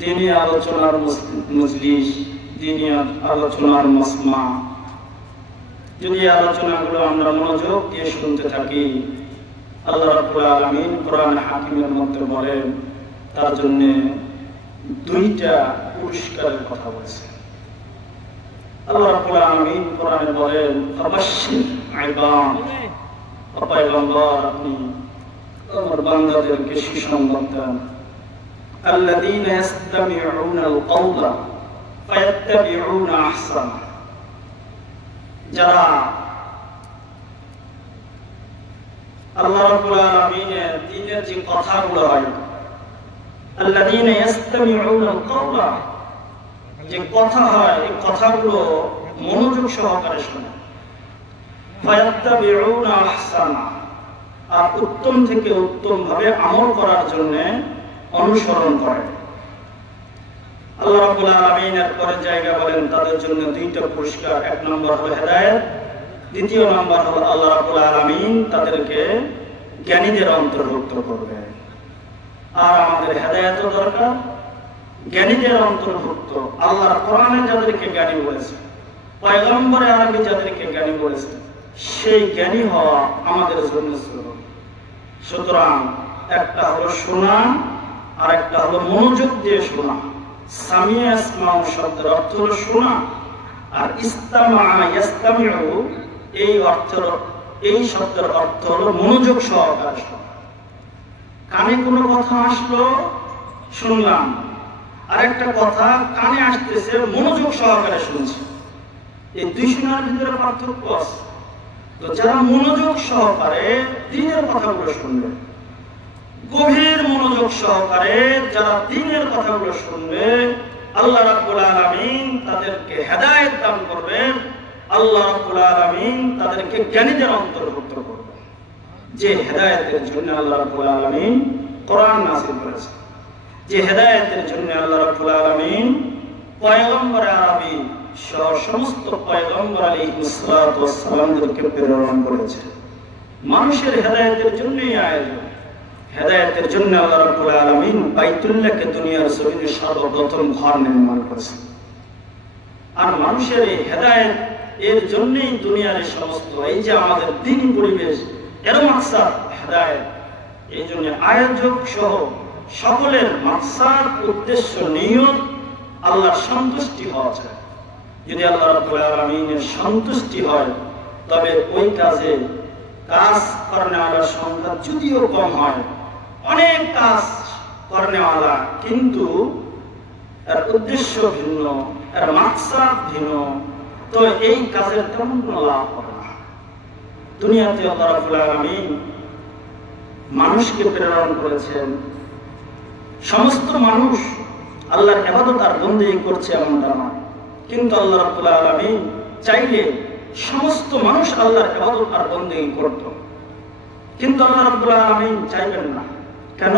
দিনী আলোচনার মজলিস, দিনী আলোচনার মাসমা, যদি আলোচনাগুলো আমরা মনোযোগ দিয়ে শুনতে থাকি, আল্লাহ রাব্বুল আলামিন কোরআন হাকিমের মধ্যে বলেন তার জন্য দুইটা পুরস্কারের কথা বলেছেন। আল্লাহ রাব্বুল আলামিন কোরআনে বলেন ফাবাশশির ইবাদ, পয়গম্বর আপনি আমার বান্দাদেরকে সুসংবাদ দেন, আল্লাযীনা ইসতামিউনাল কওলা ফায়াত্তাবিউনা আহসানা, যারা আল্লাহ রাব্বুল আলামিনের দ্বীনের যে কথাগুলো হয়, আল্লাযীনা ইসতামিউনাল কওলা, যে কথা হয় এই কথাগুলো মনোযোগ সহকারে শোনে, ফায়াত্তাবিউনা আহসানা, আর উত্তম থেকে উত্তম ভাবে আমল করার জন্য অনুসরণ করে। আল্লাহ রাব্বুল আলামিন এর পরের জায়গা বলেন তাদের জন্য দুইটা পুরস্কার, এক নম্বর হলো হেদায়েত, দ্বিতীয় নম্বর হলো আল্লাহ রাব্বুল আলামিন তাদেরকে জ্ঞানীদের অন্তর্ভুক্ত করবে। আর আমাদের হেদায়েতও দরকার, জ্ঞানীদের অন্তর্ভুক্ত। আল্লাহর কোরআনে যাদেরকে জ্ঞানী বলেছে, পয়গম্বরে আরবি যাদেরকে জ্ঞানী বলেছে, সেই জ্ঞানী হওয়া আমাদের জন্য জরুরি। সুতরাং একটা হলো শোনা, আর একটা হলো মনোযোগ দিয়ে শোনা। সামিয়া ইসমাউ শব্দের অর্থ হলো শোনা, আর ইস্তামা ইয়াস্তামিউ এই শব্দের অর্থ হলো মনোযোগ সহকারে শোনা। কানে কোনো কথা আসলো শুনলাম, আর একটা কথা কানে আসতেছে মনোযোগ সহকারে শুনছি, এই দুই শোনার ভিতরে পার্থক্য আছে। তো যারা মনোযোগ সহকারে দ্বীনের কথাগুলো শুনবে, গভীর মনোযোগ সহকারে যারা দ্বীনের কথাগুলো শুনবে, আল্লাহ রাব্বুল আলামিন তাদেরকে হেদায়েত দান করবেন, আল্লাহ রাব্বুল আলামিন তাদেরকে জ্ঞানীদের অন্তর্ভুক্ত করবেন। যে হেদায়েতের জন্য আল্লাহ রাব্বুল আলামিন কোরআন নাযিল করেছেন, যে হেদায়েতের জন্য আল্লাহ রাব্বুল আলামিন পয়গম্বর আরবি সহ সমস্ত পয়গম্বর আলাইহিস সালাতু ওয়াস সালামদেরকে প্রেরণ করেছেন, মানুষের হেদায়েতের জন্যই আয়োজন। হেদায়েতের জন্য আল্লাহ রাব্বুল আলামিন বাইতুল্লাহকে দুনিয়ার জমিনে সর্বপ্রথম ঘর নির্মাণ করেছেন। আর মানুষের এই হেদায়েত এর জন্যই দুনিয়ার সমস্ত এই যে আমাদের দিন পরিবেশ, এর মাকসাদ হেদায়েত। এই জন্য আয়োজক সহ সকলের মাকসাদ, উদ্দেশ্য, নিয়ত আল্লাহর সন্তুষ্টি হওয়া চাই। যদি আল্লাহ রাব্বুল আলামিনের সন্তুষ্টি হয়, তবে ওই কাজে কাজ করার সংখ্যা যদিও কম হয়, অনেক কাজ করার, কিন্তু এর উদ্দেশ্য ভিন্ন, এর মাকসাদ ভিন্ন, তো এই কাজের তেমন কোনো লাভ হবে না। দুনিয়াতে আল্লাহ রাব্বুল আলামিন মানুষকে প্রেরণ করেছেন, সমস্ত মানুষ আল্লাহর ইবাদত আর বন্দেগী করছে এমনটা নয়, কিন্তু আল্লাহ রাব্বুল আলামিন চাইলে সমস্ত মানুষ আল্লাহর ইবাদত আর বন্দেগী করত, কিন্তু আল্লাহ রাব্বুল আলামিন চাইবেন না। কেন?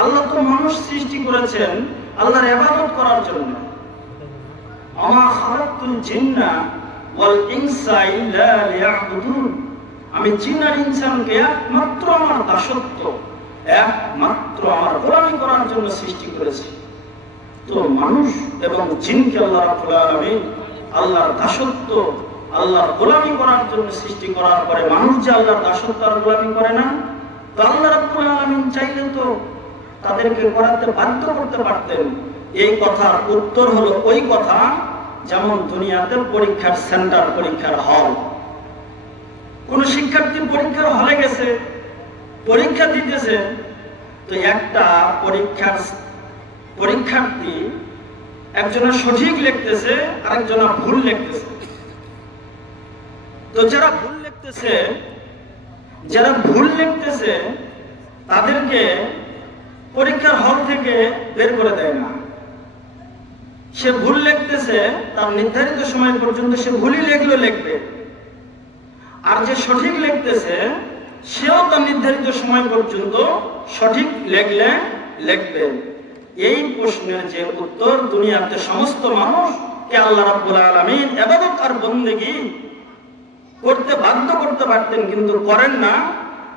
আল্লাহ তো মানুষ সৃষ্টি করেছেন আল্লাহর ইবাদত করার জন্য। আমা খালাকতুল জিন্না ওয়াল ইনসা ইল্লা লিয়াবুদুন, আমি জিন আর ইনসানকে একমাত্র আমার দাসত্ব, একমাত্র আমার গোলামি করার জন্য সৃষ্টি করেছি। তো মানুষ এবং জিনকে আল্লাহ রাব্বুল আলামিন আল্লাহর দাসত্ব, আল্লাহর গোলামি করার জন্য সৃষ্টি করার পরে মানুষ যে আল্লাহর দাসত্ব আর গোলামি করে না, তো আল্লাহ রাব্বুল আলামিন চাইলে তো তাদেরকে করাতে বাধ্য করতে পারতেন। এই কথার উত্তর হলো ওই কথা, যেমন দুনিয়াতে পরীক্ষার সেন্টার, পরীক্ষার হল। কোন শিক্ষার্থী পরীক্ষার হলে গেছে, পরীক্ষা দিতেছে, তো একটা পরীক্ষার্থী একজনের সঠিক লিখতেছে, আরেকজনা ভুল লিখতেছে। তো যারা ভুল লিখতেছে তাদেরকে পরীক্ষার হল থেকে বের করে দেয় না। সে ভুল লিখতেছে, তার নির্ধারিত সময় পর্যন্ত সে ভুলই লিখবে, আর যে সঠিক লিখতেছে সেও তার নির্ধারিত সময় পর্যন্ত সঠিক লিখবে। এই প্রশ্নের যে উত্তর দুনিয়াতে সমস্ত মানুষকে আল্লাহ রাব্বুল আলামিন ইবাদত আর বন্দেগী করতে বাধ্য করতে পারতেন, কিন্তু করেন না।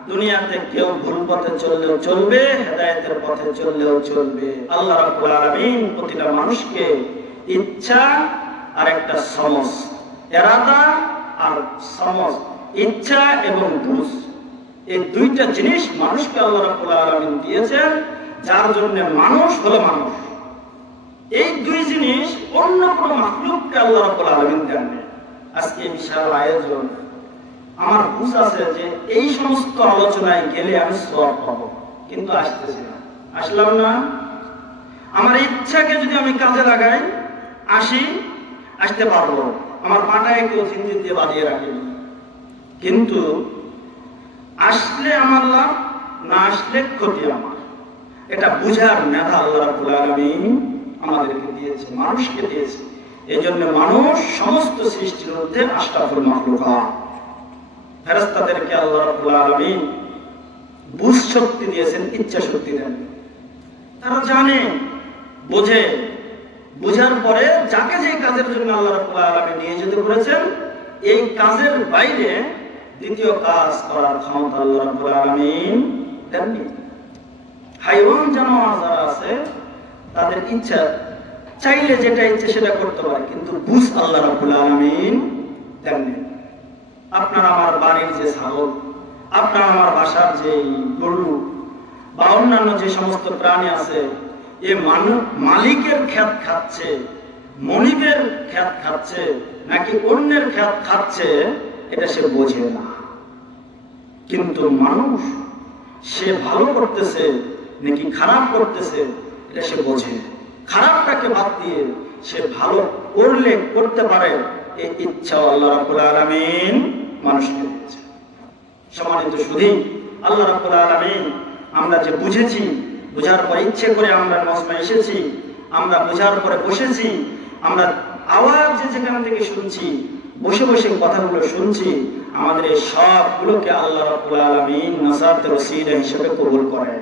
দুনিয়াতে কেউ ভুল পথে চললেও চলবে, হেদায়েতের পথে চললেও চলবে। আল্লাহ রাব্বুল আলামিন প্রতিটা মানুষকে ইচ্ছা আর একটা সমজ, ইরাদা আর সমজ, ইচ্ছা এবং বুঝ, এই দুইটা জিনিস মানুষকে আল্লাহ রাব্বুল আলামিন দিয়েছেন, যার জন্য মানুষ হলো মানুষ। এই দুই জিনিস অন্য কোনো মাখলুককে আল্লাহ রাব্বুল আলামিন দেন না। আজকে বিশাল আয়োজন, আমার বুঝ আছে যে এই সমস্ত আলোচনায় গেলে আমি সওয়াব পাবো, কিন্তু আসতেছি না, আসলাম না। আমার ইচ্ছাকে যদি আমি কাজে লাগাই, আসতে পারবো, আমার পাটায় কেউ চিন্তিত দিয়ে বাঁধিয়ে রাখেনি, কিন্তু আসলে আমার লাভ, না আসলে ক্ষতি আমার। এটা বুঝার মেধা আল্লাহ রাব্বুল আলামিন আমাদেরকে দিয়েছে, মানুষকে দিয়েছে। এই জন্য মানুষ সমস্ত সৃষ্টির মধ্যে আশরাফুল মাখলুকাত। ফেরেশতাদেরকে আল্লাহ রাব্বুল আলামিন বুঝ শক্তি দিয়েছেন, ইচ্ছা শক্তি দেন। তারা জানে, বোঝে, বোঝার পরে যাকে যে কাজের জন্য আল্লাহ রাব্বুল আলামিন নিয়ে যেতে করেছেন, এই কাজের বাইরে দ্বিতীয় কাজ করার ক্ষমতা আল্লাহ রাব্বুল আলামিন দেননি। হাইওয়ান জানোয়ার যারা আছে, তাদের ইচ্ছা, চাইলে যেটা ইচ্ছে সেটা করতে পারে, কিন্তু বুঝ আল্লাহ রাব্বুল আলামিন দেননি। আপনার আমার বাড়ির যে ছাগল, আপনার আমার বাসার যে গরু বা অন্যান্য যে সমস্ত প্রাণী আছে, এ মালিকের খেত খাচ্ছে, মনিবের খেত খাচ্ছে নাকি অন্যের খেত খাচ্ছে, এটা সে বোঝে না। কিন্তু মানুষ, সে ভালো করতেছে নাকি খারাপ করতেছে, এটা সে বোঝে। খারাপটাকে বাদ দিয়ে সে ভালো করলে করতে পারে, এই ইচ্ছা আল্লাহ রাব্বুল আলামিন মানুষকে দিয়েছে। সম্মানিত শুধু আল্লাহ রাব্বুল আলামিন, আমরা যে বুঝেছি, বুঝার পরে ইচ্ছে করে আমরা মজমায় এসেছি, আমরা বুঝার পরে বসেছি, আমরা আওয়াজ যেখান থেকে শুনছি, বসে বসে কথাগুলো শুনছি, আমাদের এই সবগুলোকে আল্লাহ রাব্বুল আলামিন নাজাতের ওসিলা হিসেবে কবুল করেন।